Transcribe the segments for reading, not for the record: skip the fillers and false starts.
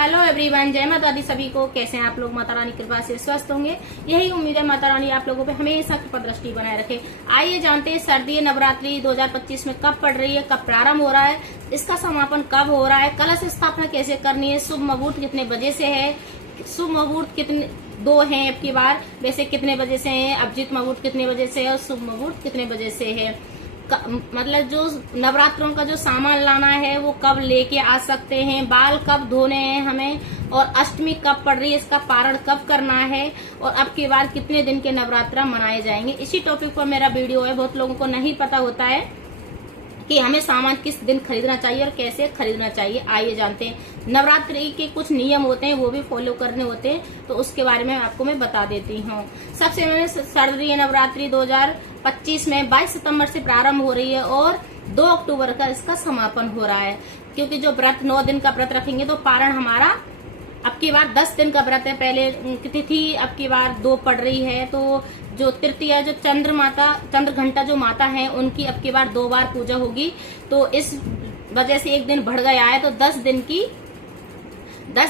Hello everyone, जय माता दी सभी को। कैसे हैं आप लोग? माता रानी कृपा से स्वस्थ होंगे, यही उम्मीद है। माता रानी आप लोगों पे हमेशा कृपा दृष्टि बनाए रखे। आइए जानते हैं शारदीय नवरात्रि 2025 में कब पड़ रही है, कब प्रारंभ हो रहा है, इसका समापन कब हो रहा है, कलश स्थापना कैसे करनी है, शुभ मुहूर्त कितने बजे से है, शुभ मुहूर्त कितने दो हैं अब की बार, वैसे कितने बजे से है, अभिजीत मुहूर्त कितने बजे से है और शुभ मुहूर्त कितने बजे से है। मतलब जो नवरात्रों का जो सामान लाना है वो कब लेके आ सकते हैं, बाल कब धोने हैं हमें, और अष्टमी कब पड़ रही है, इसका पारण कब करना है, और अब की बार कितने दिन के नवरात्रा मनाए जाएंगे, इसी टॉपिक पर मेरा वीडियो है। बहुत लोगों को नहीं पता होता है कि हमें सामान किस दिन खरीदना चाहिए और कैसे खरीदना चाहिए। आइए जानते हैं। नवरात्रि के कुछ नियम होते हैं, वो भी फॉलो करने होते हैं, तो उसके बारे में आपको मैं बता देती हूँ। सबसे पहले शारदीय नवरात्रि 2025 में 22 सितंबर से प्रारंभ हो रही है और 2 अक्टूबर का इसका समापन हो रहा है। क्योंकि जो व्रत 9 दिन का व्रत रखेंगे तो पारण हमारा अब की बार 10 दिन का व्रत है। पहले तिथि अब की बार 2 पड़ रही है, तो जो तृतीया जो चंद्र घंटा जो माता है उनकी अब की बार 2 बार पूजा होगी। तो इस वजह से एक दिन बढ़ गया है, तो 10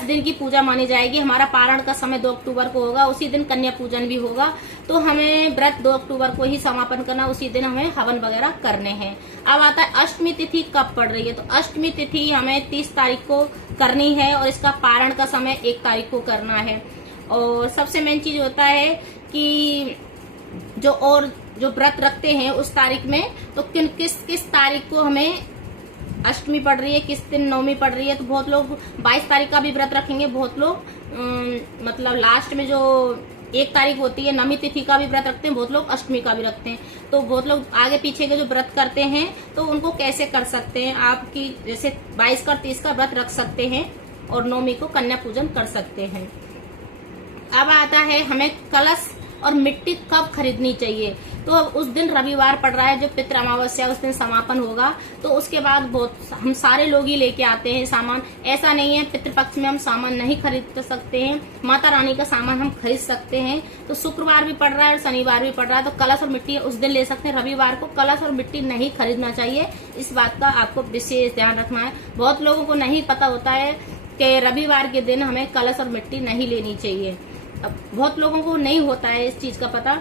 दिन की पूजा मानी जाएगी। हमारा पारण का समय 2 अक्टूबर को होगा, उसी दिन कन्या पूजन भी होगा। तो हमें व्रत 2 अक्टूबर को ही समापन करना, उसी दिन हमें हवन वगैरह करने हैं। अब आता है अष्टमी तिथि कब पड़ रही है। तो अष्टमी तिथि हमें 30 तारीख को करनी है और इसका पारण का समय 1 तारीख को करना है। और सबसे मेन चीज होता है कि जो व्रत रखते हैं उस तारीख में, तो किस तारीख को हमें अष्टमी पड़ रही है, किस दिन नवमी पड़ रही है। तो बहुत लोग 22 तारीख का भी व्रत रखेंगे, बहुत लोग मतलब लास्ट में जो 1 तारीख होती है नवमी तिथि का भी व्रत रखते हैं, बहुत लोग अष्टमी का भी रखते हैं। तो बहुत लोग आगे पीछे के जो व्रत करते हैं तो उनको कैसे कर सकते हैं। आपकी जैसे 22 का 30 का व्रत रख सकते हैं और नवमी को कन्या पूजन कर सकते हैं। अब आता है हमें कलश और मिट्टी कब खरीदनी चाहिए। तो अब उस दिन रविवार पड़ रहा है, जो पितृ अमावस्या उस दिन समापन होगा। तो उसके बाद हम सारे लोग ही लेके आते हैं सामान। ऐसा नहीं है पितृपक्ष में हम सामान नहीं खरीद सकते हैं, माता रानी का सामान हम खरीद सकते हैं। तो शुक्रवार भी पड़ रहा है और शनिवार भी पड़ रहा है, तो कलश और मिट्टी उस दिन ले सकते हैं। रविवार को कलश और मिट्टी नहीं खरीदना चाहिए, इस बात का आपको विशेष ध्यान रखना है। बहुत लोगों को नहीं पता होता है कि रविवार के दिन हमें कलश और मिट्टी नहीं लेनी चाहिए। अब बहुत लोगों को नहीं होता है इस चीज का पता।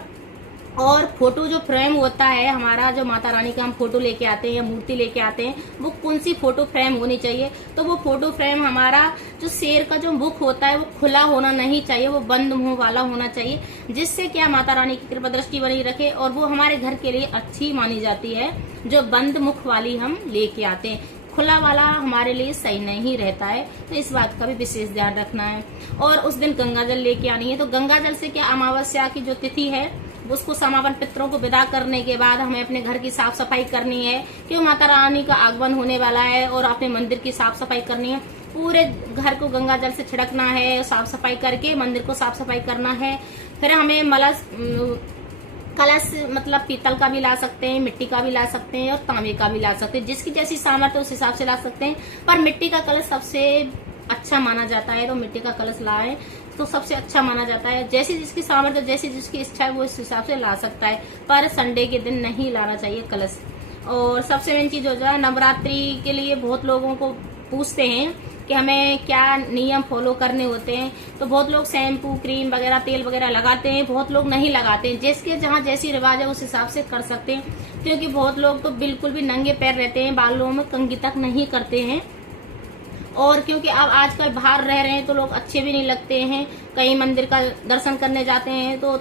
और फोटो जो फ्रेम होता है हमारा, जो माता रानी का हम फोटो लेके आते हैं या मूर्ति लेके आते हैं, वो कौन सी फोटो फ्रेम होनी चाहिए। तो वो फोटो फ्रेम हमारा जो शेर का जो मुख होता है वो खुला होना नहीं चाहिए, वो बंद मुंह वाला होना चाहिए, जिससे क्या माता रानी की कृपा दृष्टि बनी रखे और वो हमारे घर के लिए अच्छी मानी जाती है। जो बंद मुख वाली हम लेके आते हैं, खुला वाला हमारे लिए सही नहीं रहता है, तो इस बात का भी विशेष ध्यान रखना है। और उस दिन गंगा जल लेके आनी है। तो गंगा जल से क्या, अमावस्या की जो तिथि है उसको समापन पितरों को विदा करने के बाद हमें अपने घर की साफ सफाई करनी है, क्यों माता रानी का आगमन होने वाला है, और अपने मंदिर की साफ सफाई करनी है। पूरे घर को गंगा जल से छिड़कना है, साफ सफाई करके मंदिर को साफ सफाई करना है। फिर हमें कलश मतलब पीतल का भी ला सकते हैं, मिट्टी का भी ला सकते हैं और तांबे का भी ला सकते हैं, जिसकी जैसी सामर्थ्य उस हिसाब से ला सकते हैं। पर मिट्टी का कलश सबसे अच्छा माना जाता है, तो मिट्टी का कलश लाएं तो सबसे अच्छा माना जाता है। जैसी जिसकी सामर्थ्य, जैसी जिसकी इच्छा है वो इस हिसाब से ला सकता है, पर संडे के दिन नहीं लाना चाहिए कलश। और सबसे मेन चीज हो जाए, नवरात्रि के लिए बहुत लोगों को पूछते हैं कि हमें क्या नियम फॉलो करने होते हैं। तो बहुत लोग शैम्पू, क्रीम वगैरह, तेल वगैरह लगाते हैं, बहुत लोग नहीं लगाते हैं। जिसके जहाँ जैसी रिवाज है उस हिसाब से कर सकते हैं, क्योंकि बहुत लोग तो बिल्कुल भी नंगे पैर रहते हैं, बालों में कंघी तक नहीं करते हैं। और क्योंकि अब आजकल बाहर रह रहे हैं तो लोग अच्छे भी नहीं लगते हैं, कहीं मंदिर का दर्शन करने जाते हैं तो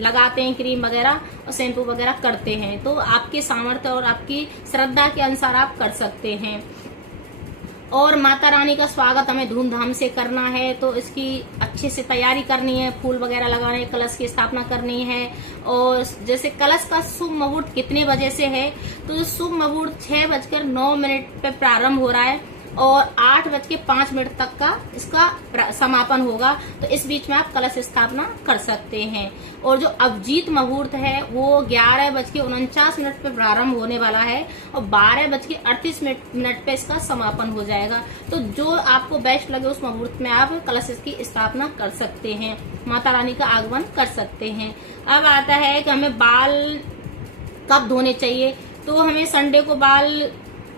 लगाते हैं क्रीम वगैरह और शैम्पू वगैरह करते हैं। तो आपके सामर्थ्य और आपकी श्रद्धा के अनुसार आप कर सकते हैं। और माता रानी का स्वागत हमें धूमधाम से करना है, तो इसकी अच्छे से तैयारी करनी है, फूल वगैरह लगाने, कलश की स्थापना करनी है। और जैसे कलश का शुभ मुहूर्त कितने बजे से है, तो शुभ मुहूर्त 6:09 पे प्रारंभ हो रहा है और 8:05 तक का इसका समापन होगा। तो इस बीच में आप कलश स्थापना कर सकते हैं। और जो अभिजीत मुहूर्त है वो 11:49 पे प्रारंभ होने वाला है और 12:38 पे इसका समापन हो जाएगा। तो जो आपको बेस्ट लगे उस मुहूर्त में आप कलश की स्थापना कर सकते हैं, माता रानी का आगमन कर सकते हैं। अब आता है कि हमें बाल कब धोने चाहिए। तो हमें संडे को बाल,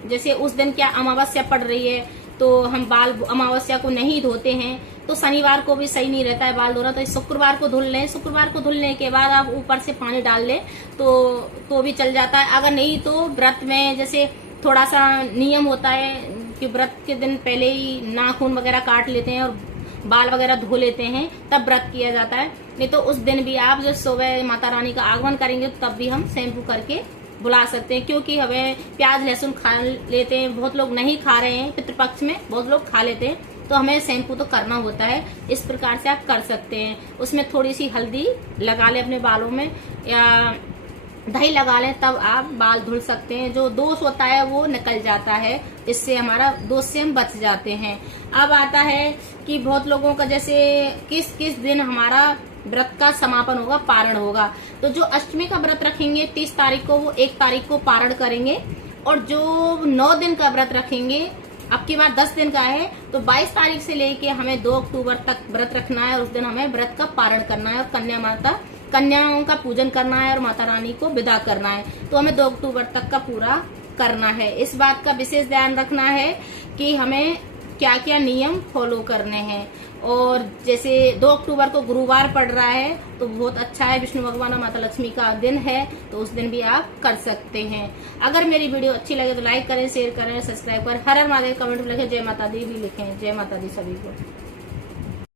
जैसे उस दिन क्या अमावस्या पड़ रही है, तो हम बाल अमावस्या को नहीं धोते हैं, तो शनिवार को भी सही नहीं रहता है बाल धोना, तो शुक्रवार को धुल लें। शुक्रवार को धुलने के बाद आप ऊपर से पानी डाल लें तो भी चल जाता है। अगर नहीं तो व्रत में जैसे थोड़ा सा नियम होता है कि व्रत के दिन पहले ही नाखून वगैरह काट लेते हैं और बाल वगैरह धो लेते हैं, तब व्रत किया जाता है। नहीं तो उस दिन भी आप जब सुबह माता रानी का आगमन करेंगे तब भी हम शैम्पू करके बुला सकते हैं, क्योंकि हमें प्याज लहसुन खा लेते हैं, बहुत लोग नहीं खा रहे हैं, पितृपक्ष में बहुत लोग खा लेते हैं, तो हमें शैम्पू तो करना होता है। इस प्रकार से आप कर सकते हैं। उसमें थोड़ी सी हल्दी लगा ले अपने बालों में या दही लगा लें, तब आप बाल धुल सकते हैं। जो दोष होता है वो निकल जाता है, इससे हमारा दोष से हम बच जाते हैं। अब आता है कि बहुत लोगों का जैसे किस किस दिन हमारा व्रत का समापन होगा, पारण होगा। तो जो अष्टमी का व्रत रखेंगे 30 तारीख को, वो 1 तारीख को पारण करेंगे, और जो 9 दिन का व्रत रखेंगे, अब की बार 10 दिन का है, तो 22 तारीख से लेके हमें 2 अक्टूबर तक व्रत रखना है, और उस दिन हमें व्रत का पारण करना है और कन्याओं का पूजन करना है और माता रानी को विदा करना है। तो हमें 2 अक्टूबर तक का पूरा करना है। इस बात का विशेष ध्यान रखना है कि हमें क्या क्या नियम फॉलो करने हैं। और जैसे 2 अक्टूबर को गुरुवार पड़ रहा है, तो बहुत अच्छा है, विष्णु भगवान और माता लक्ष्मी का दिन है, तो उस दिन भी आप कर सकते हैं। अगर मेरी वीडियो अच्छी लगे तो लाइक करें, शेयर करें, सब्सक्राइब करें, हर हर महादेव कमेंट में लिखें, जय माता दी भी लिखें। जय माता दी सभी को।